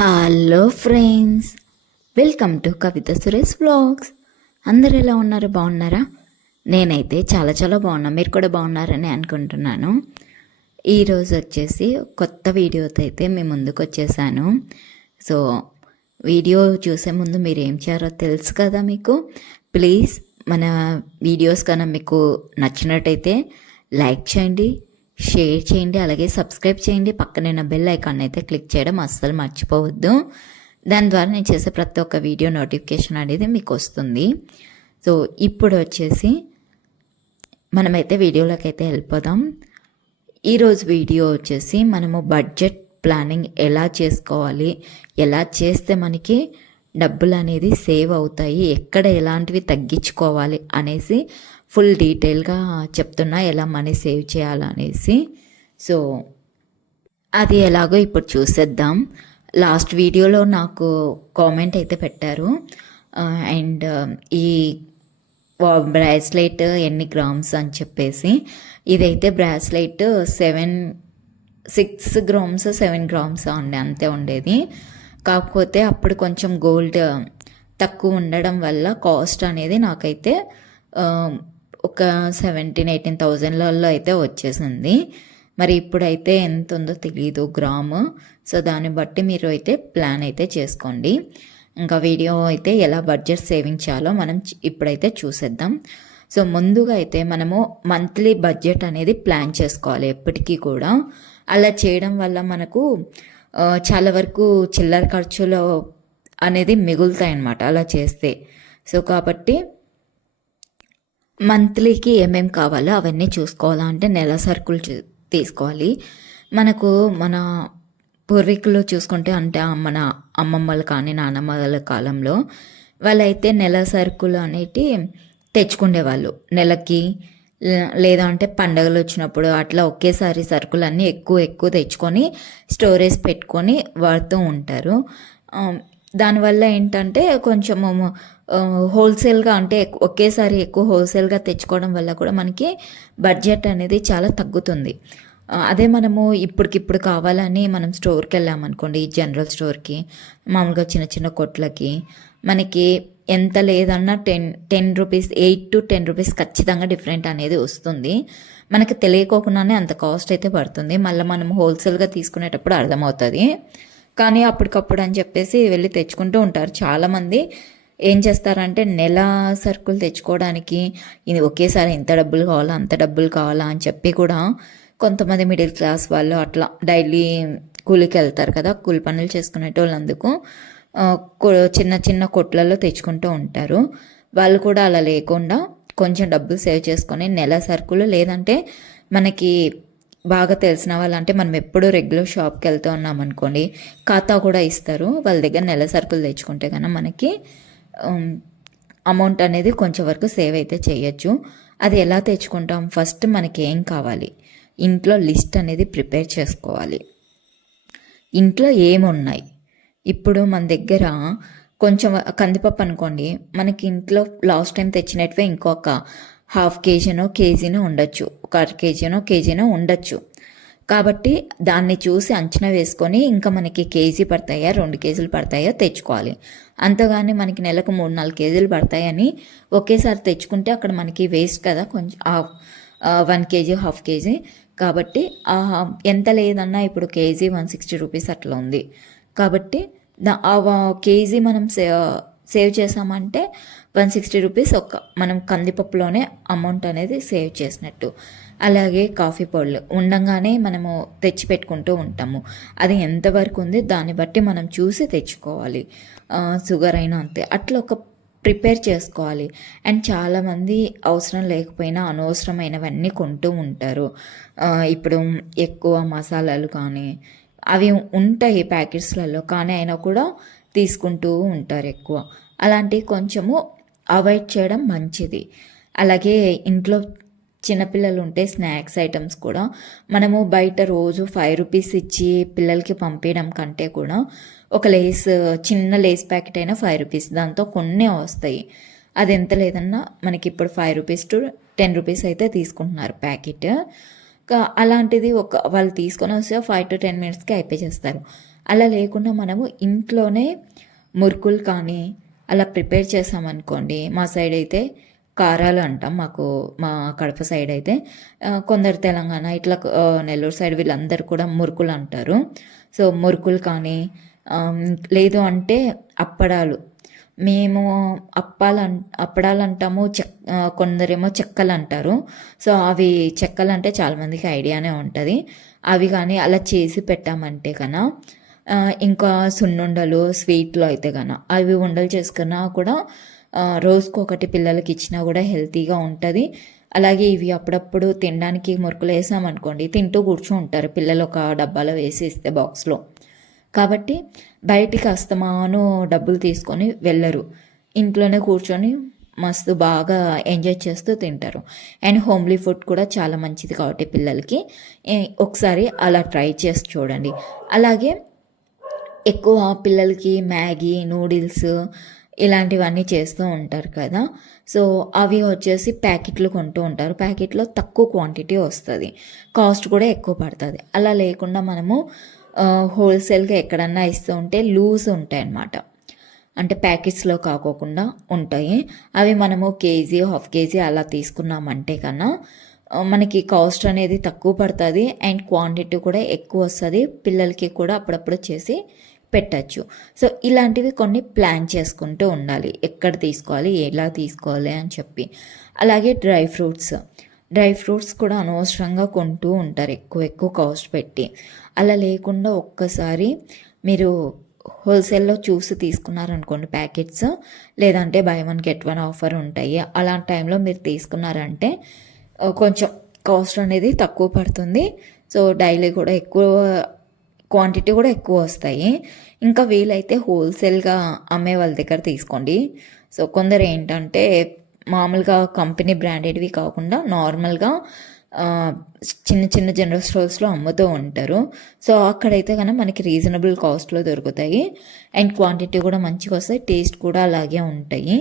Hello friends, welcome to Kavitha Suresh vlogs. అందరు ఎలా ఉన్నారు? బాగున్నారా? నేనైతే చాలా చాలా బాగున్నా. మీరు కూడా బాగున్నారని అనుకుంటున్నాను. ఈరోజు వచ్చేసి కొత్త వీడియోతో అయితే మీ ముందుకు వచ్చేసాను. సో వీడియో చూసే ముందు మీరు ఏం చేయాలో తెలుసు కదా మీకు. ప్లీజ్ మన వీడియోస్ కన్నా మీకు నచ్చినట్టయితే లైక్ చేయండి, షేర్ చేయండి, అలాగే సబ్స్క్రైబ్ చేయండి. పక్కన బెల్ ఐకాన్ అయితే క్లిక్ చేయడం అస్సలు మర్చిపోవద్దు. దాని ద్వారా నేను చేసే ప్రతి ఒక్క వీడియో నోటిఫికేషన్ అనేది మీకు వస్తుంది. సో ఇప్పుడు వచ్చేసి మనమైతే వీడియోలోకి అయితే వెళ్ళిపోదాం. ఈరోజు వీడియో వచ్చేసి మనము బడ్జెట్ ప్లానింగ్ ఎలా చేసుకోవాలి, ఎలా చేస్తే మనకి డబ్బులు అనేది సేవ్ అవుతాయి, ఎక్కడ ఎలాంటివి తగ్గించుకోవాలి అనేసి ఫుల్ డీటెయిల్గా చెప్తున్నా, ఎలా మనీ సేవ్ చేయాలనేసి. సో అది ఎలాగో ఇప్పుడు చూసేద్దాం. లాస్ట్ వీడియోలో నాకు కామెంట్ అయితే పెట్టారు, అండ్ ఈ బ్రాస్లెట్ ఎన్ని గ్రామ్స్ అని చెప్పేసి. ఇదైతే బ్రాస్లెట్ 6 గ్రామ్స్ 7 గ్రామ్స్ అంతే ఉండేది. కాకపోతే అప్పుడు కొంచెం గోల్డ్ తక్కువ ఉండడం వల్ల కాస్ట్ అనేది నాకైతే ఒక 17,000-18,000లలో అయితే వచ్చేసింది. మరి ఇప్పుడైతే ఎంత ఉందో తెలియదు గ్రాము. సో దాన్ని బట్టి మీరు అయితే ప్లాన్ అయితే చేసుకోండి. ఇంకా వీడియో అయితే ఎలా బడ్జెట్ సేవింగ్ చేయాలో మనం ఇప్పుడైతే చూసేద్దాం. సో ముందుగా అయితే మనము మంత్లీ బడ్జెట్ అనేది ప్లాన్ చేసుకోవాలి ఎప్పటికీ కూడా. అలా చేయడం వల్ల మనకు చాలా వరకు చిల్లర ఖర్చులు అనేది మిగులుతాయి అన్నమాట అలా చేస్తే. సో కాబట్టి మంత్లీకి ఏమేమి కావాలో అవన్నీ చూసుకోవాలంటే నెల సరుకులు తీసుకోవాలి. మనకు మన పూర్వీకులు చూసుకుంటే, అంటే మన అమ్మమ్మలు కానీ నానమ్మల కాలంలో వాళ్ళైతే నెల సరుకులు అనేటి తెచ్చుకునేవాళ్ళు నెలకి. లేదా అంటే పండగలు వచ్చినప్పుడు అట్లా ఒకేసారి సరుకులన్నీ ఎక్కువ తెచ్చుకొని స్టోరేజ్ పెట్టుకొని వాడుతూ ఉంటారు. దానివల్ల ఏంటంటే కొంచెము హోల్సేల్గా, అంటే ఒకేసారి ఎక్కువ హోల్సేల్గా తెచ్చుకోవడం వల్ల కూడా మనకి బడ్జెట్ అనేది చాలా తగ్గుతుంది. అదే మనము ఇప్పటికిప్పుడు కావాలని మనం స్టోర్కి వెళ్ళామనుకోండి, జనరల్ స్టోర్కి, మామూలుగా చిన్న చిన్న కొట్లకి, మనకి ఎంత లేదన్నా 10 రూపీస్, 8 to 10 రూపీస్ ఖచ్చితంగా డిఫరెంట్ అనేది వస్తుంది. మనకి తెలియకోకుండానే అంత కాస్ట్ అయితే పడుతుంది. మళ్ళీ మనం హోల్సేల్గా తీసుకునేటప్పుడు అర్థమవుతుంది. కానీ అప్పటికప్పుడు అని చెప్పేసి వెళ్ళి తెచ్చుకుంటూ ఉంటారు చాలామంది. ఏం చేస్తారంటే నెల సరుకులు తెచ్చుకోవడానికి ఇది ఒకేసారి ఇంత డబ్బులు కావాలా అంత డబ్బులు కావాలా అని చెప్పి కూడా కొంతమంది మిడిల్ క్లాస్ వాళ్ళు అట్లా డైలీ కూలికి వెళ్తారు కదా, కూలి పనులు చేసుకునేటోళ్ళందుకు చిన్న చిన్న కొట్లలో తెచ్చుకుంటూ ఉంటారు. వాళ్ళు కూడా అలా లేకుండా కొంచెం డబ్బులు సేవ్ చేసుకొని నెల సరుకులు, లేదంటే మనకి బాగా తెలిసిన వాళ్ళు, అంటే మనం ఎప్పుడు రెగ్యులర్ షాప్కి వెళ్తూ ఉన్నాం అనుకోండి, ఖాతా కూడా ఇస్తారు. వాళ్ళ దగ్గర నెల సరుకులు తెచ్చుకుంటే కన్నా మనకి అమౌంట్ అనేది కొంచెం వరకు సేవ్ అయితే చేయొచ్చు. అది ఎలా తెచ్చుకుంటాం? ఫస్ట్ మనకి ఏం కావాలి, ఇంట్లో లిస్ట్ అనేది ప్రిపేర్ చేసుకోవాలి. ఇంట్లో ఏమున్నాయి, ఇప్పుడు మన దగ్గర కొంచెం కందిపప్పు అనుకోండి, మనకి ఇంట్లో లాస్ట్ టైం తెచ్చినట్టువే ఇంకొక ½ కేజీనో కేజీనో ఉండొచ్చు, ఒక అర కేజీనో ఉండొచ్చు. కాబట్టి దాన్ని చూసి అంచనా వేసుకొని ఇంకా మనకి కేజీ పడతాయా 2 కేజీలు పడతాయో తెచ్చుకోవాలి. అంతగాని మనకి నెలకు 3-4 కేజీలు పడతాయని ఒకేసారి తెచ్చుకుంటే అక్కడ మనకి వేస్ట్ కదా, కొంచెం 1 కేజీ ½ కేజీ. కాబట్టి ఎంత లేదన్నా ఇప్పుడు కేజీ 160 రూపీస్ అట్లా ఉంది. కాబట్టి కేజీ మనం సేవ్ చేసామంటే 160 రూపీస్ మనం కందిపప్పులోనే అమౌంట్ అనేది సేవ్ చేసినట్టు. అలాగే కాఫీ పౌడర్లు ఉండంగానే మనము తెచ్చి పెట్టుకుంటూ ఉంటాము. అది ఎంతవరకు ఉంది దాన్ని బట్టి మనం చూసి తెచ్చుకోవాలి. షుగర్ అయినా అంతే, అట్లా ఒక ప్రిపేర్ చేసుకోవాలి. అండ్ చాలామంది అవసరం లేకపోయినా అనవసరమైనవన్నీ కొంటూ ఉంటారు. ఇప్పుడు ఎక్కువ మసాలాలు కానీ అవి ఉంటాయి ప్యాకెట్స్లలో, కానీ అయినా కూడా తీసుకుంటూ ఉంటారు ఎక్కువ. అలాంటివి కొంచెము అవాయిడ్ చేయడం మంచిది. అలాగే ఇంట్లో చిన్నపిల్లలు ఉంటే స్నాక్స్ ఐటమ్స్ కూడా మనము బయట రోజు 5 రూపీస్ ఇచ్చి పిల్లలకి పంపించడం కంటే కూడా ఒక చిన్న లేస్ ప్యాకెట్ అయినా 5 రూపీస్, దాంతో కొన్ని వస్తాయి. అది ఎంత లేదన్నా మనకి ఇప్పుడు 5 రూపీస్ to 10 రూపీస్ అయితే తీసుకుంటున్నారు ప్యాకెట్. అలాంటిది వాళ్ళు తీసుకొని వస్తే 5 to 10 మినిట్స్కి అయిపోయి చేస్తారు. అలా లేకుండా మనము ఇంట్లోనే మురుకులు కానీ అలా ప్రిపేర్ చేసామనుకోండి, మా సైడ్ అయితే కారాలు అంటాం, మాకు మా కడప సైడ్ అయితే కొందరు తెలంగాణ ఇట్లా నెల్లూరు సైడ్ వీళ్ళందరూ కూడా మురుకులు అంటారు. సో మురుకులు కానీ లేదు అంటే అప్పడాలు, మేము అప్పడాలు అంటాము, కొందరేమో చెక్కలు అంటారు. సో అవి చెక్కలు అంటే చాలామందికి ఐడియానే ఉంటుంది. అవి కానీ అలా చేసి పెట్టామంటే కన్నా ఇంకా సున్నుండలు స్వీట్లో అయితే కన్నా అవి ఉండలు చేసుకున్నా కూడా రోజుకొకటి పిల్లలకి ఇచ్చినా కూడా హెల్తీగా ఉంటుంది. అలాగే ఇవి అప్పుడప్పుడు తినడానికి మురుకులు వేసామనుకోండి తింటూ కూర్చుంటారు పిల్లలు, ఒక డబ్బాలో వేసి ఇస్తే బాక్స్లో. కాబట్టి బయటికి అస్తమాను డబ్బులు తీసుకొని వెళ్ళరు, ఇంట్లోనే కూర్చొని మస్తు బాగా ఎంజాయ్ చేస్తూ తింటారు. అండ్ హోమ్లీ ఫుడ్ కూడా చాలా మంచిది కాబట్టి పిల్లలకి ఒకసారి అలా ట్రై చేసి చూడండి. అలాగే ఎక్కువ పిల్లలకి మ్యాగీ, నూడిల్స్ ఇలాంటివన్నీ చేస్తూ ఉంటారు కదా. సో అవి వచ్చేసి ప్యాకెట్లు కొంటూ ఉంటారు, ప్యాకెట్లో తక్కువ క్వాంటిటీ వస్తుంది, కాస్ట్ కూడా ఎక్కువ పడుతుంది. అలా లేకుండా మనము హోల్సేల్గా ఎక్కడన్నా ఇస్తూ ఉంటే లూజ్ ఉంటాయి అన్నమాట, అంటే ప్యాకెట్స్లో కాకోకుండా ఉంటాయి. అవి మనము కేజీ, హాఫ్ కేజీ అలా తీసుకున్నామంటే కన్నా మనకి కాస్ట్ అనేది తక్కువ పడుతుంది అండ్ క్వాంటిటీ కూడా ఎక్కువ వస్తుంది, పిల్లలకి కూడా అప్పుడప్పుడు చేసి పెట్టచ్చు. సో ఇలాంటివి కొన్ని ప్లాన్ చేసుకుంటూ ఉండాలి, ఎక్కడ తీసుకోవాలి, ఎలా తీసుకోవాలి అని చెప్పి. అలాగే డ్రై ఫ్రూట్స్ కూడా అనవసరంగా కొంటూ ఉంటారు ఎక్కువ ఎక్కువ కాస్ట్ పెట్టి. అలా లేకుండా ఒక్కసారి మీరు హోల్సేల్లో చూసి తీసుకున్నారనుకోండి ప్యాకెట్స్, లేదంటే by one get one offer ఉంటాయి, అలాంటి టైంలో మీరు తీసుకున్నారంటే కొంచెం కాస్ట్ అనేది తక్కువ పడుతుంది. సో డైలీ కూడా ఎక్కువ క్వాంటిటీ కూడా ఎక్కువ వస్తాయి. ఇంకా వీలైతే హోల్సేల్గా అమ్మే వాళ్ళ దగ్గర తీసుకోండి. సో కొందరు ఏంటంటే మామూలుగా కంపెనీ బ్రాండెడ్వి కాకుండా నార్మల్గా చిన్న చిన్న జనరల్ స్టోర్స్లో అమ్ముతూ ఉంటారు. సో అక్కడైతే కనుక మనకి రీజనబుల్ కాస్ట్లో దొరుకుతాయి అండ్ క్వాంటిటీ కూడా మంచిగా వస్తాయి, టేస్ట్ కూడా అలాగే ఉంటాయి.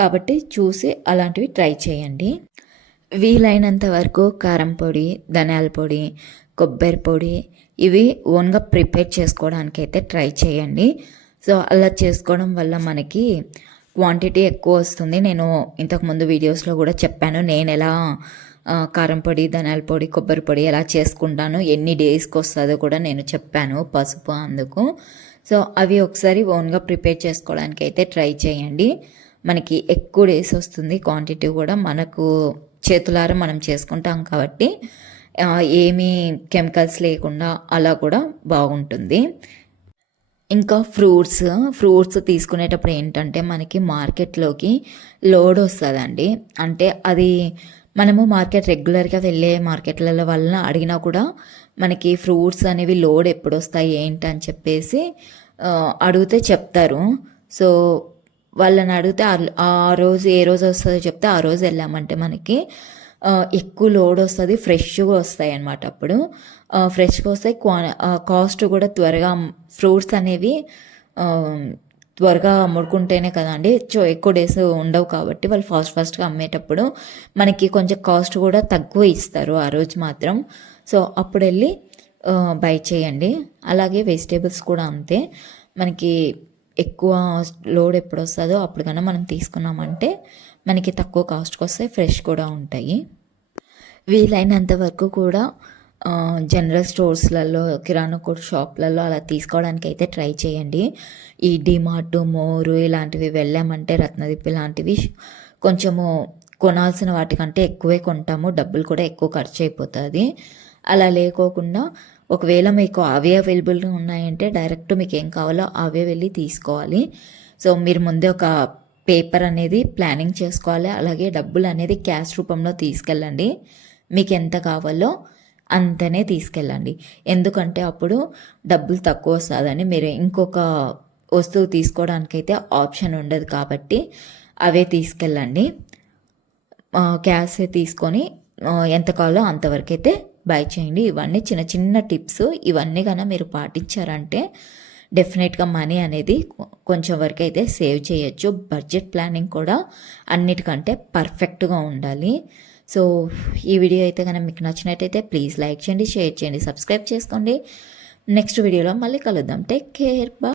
కాబట్టి చూసి అలాంటివి ట్రై చేయండి. వీలైనంత వరకు కారం పొడి, ధనియాల పొడి, కొబ్బరి పొడి ఇవి ఓన్గా ప్రిపేర్ చేసుకోవడానికి అయితే ట్రై చేయండి. సో అలా చేసుకోవడం వల్ల మనకి క్వాంటిటీ ఎక్కువ వస్తుంది. నేను ఇంతకుముందు వీడియోస్లో కూడా చెప్పాను నేను ఎలా కారం పొడి, ధనియాల పొడి, కొబ్బరి పొడి ఎలా చేసుకుంటాను, ఎన్ని డేస్కి వస్తుందో కూడా నేను చెప్పాను, పసుపు అందుకు. సో అవి ఒకసారి ఓన్గా ప్రిపేర్ చేసుకోవడానికి అయితే ట్రై చేయండి. మనకి ఎక్కువ డేస్ వస్తుంది, క్వాంటిటీ కూడా మనకు చేతులారా మనం చేసుకుంటాం కాబట్టి ఏమీ కెమికల్స్ లేకుండా అలా కూడా బాగుంటుంది. ఇంకా ఫ్రూట్స్ తీసుకునేటప్పుడు ఏంటంటే మనకి మార్కెట్లోకి లోడ్ వస్తుందండి. అంటే అది మనము రెగ్యులర్గా వెళ్ళే మార్కెట్ల వలన అడిగినా కూడా మనకి ఫ్రూట్స్ అనేవి లోడ్ ఎప్పుడు వస్తాయి ఏంటి అని చెప్పేసి అడిగితే చెప్తారు. సో వాళ్ళని అడిగితే ఆ రోజు ఏ రోజు వస్తుందో చెప్తే ఆ రోజు వెళ్ళామంటే మనకి ఎక్కువ లోడ్ వస్తుంది, ఫ్రెష్గా వస్తాయి అన్నమాట. అప్పుడు ఫ్రెష్గా వస్తాయి, కాస్ట్ కూడా త్వరగా, ఫ్రూట్స్ అనేవి త్వరగా అమ్ముడుకుంటేనే కదండి, ఎక్కువ డేస్ ఉండవు కాబట్టి వాళ్ళు ఫాస్ట్గా అమ్మేటప్పుడు మనకి కొంచెం కాస్ట్ కూడా తక్కువ ఇస్తారు ఆ రోజు మాత్రం. సో అప్పుడు వెళ్ళి బై చేయండి. అలాగే వెజిటేబుల్స్ కూడా అంతే, మనకి ఎక్కువ లోడ్ ఎప్పుడు వస్తుందో అప్పుడు కన్నా మనం తీసుకున్నామంటే మనకి తక్కువ కాస్ట్కి వస్తాయి, ఫ్రెష్ కూడా ఉంటాయి. వీలైనంత వరకు కూడా జనరల్ స్టోర్స్లలో, కిరాణా కొట్టు షాప్లలో అలా తీసుకోవడానికి అయితే ట్రై చేయండి. ఈ డిమార్ట్, మోరు ఇలాంటివి వెళ్ళామంటే, రత్నదీప్ ఇలాంటివి కొంచెము కొనాల్సిన వాటికంటే ఎక్కువే కొంటాము, డబ్బులు కూడా ఎక్కువ ఖర్చు అయిపోతుంది. అలా లేకోకుండా ఒకవేళ మీకు అవే అవైలబుల్గా ఉన్నాయంటే డైరెక్ట్ మీకు ఏం కావాలో అవే వెళ్ళి తీసుకోవాలి. సో మీరు ముందే ఒక పేపర్ అనేది ప్లానింగ్ చేసుకోవాలి. అలాగే డబ్బులు అనేది క్యాష్ రూపంలో తీసుకెళ్ళండి, మీకు ఎంత కావాలో అంతనే తీసుకెళ్ళండి. ఎందుకంటే అప్పుడు డబ్బులు తక్కువ వస్తుందని మీరు ఇంకొక వస్తువు తీసుకోవడానికైతే ఆప్షన్ ఉండదు, కాబట్టి అవే తీసుకెళ్ళండి. క్యాష్ తీసుకొని ఎంత కావాలో అంతవరకు అయితే బై చేయండి. ఇవన్నీ చిన్న చిన్న టిప్స్, ఇవన్నీ కన్నా మీరు పాటించారంటే డెఫినెట్గా మనీ అనేది కొంచెం వరకు అయితే సేవ్ చేయొచ్చు. బడ్జెట్ ప్లానింగ్ కూడా అన్నిటికంటే పర్ఫెక్ట్గా ఉండాలి. సో ఈ వీడియో అయితే కనుక మీకు నచ్చినట్టయితే ప్లీజ్ లైక్ చేయండి, షేర్ చేయండి, సబ్స్క్రైబ్ చేసుకోండి. నెక్స్ట్ వీడియోలో మళ్ళీ కలుద్దాం. Take care. బాయ్.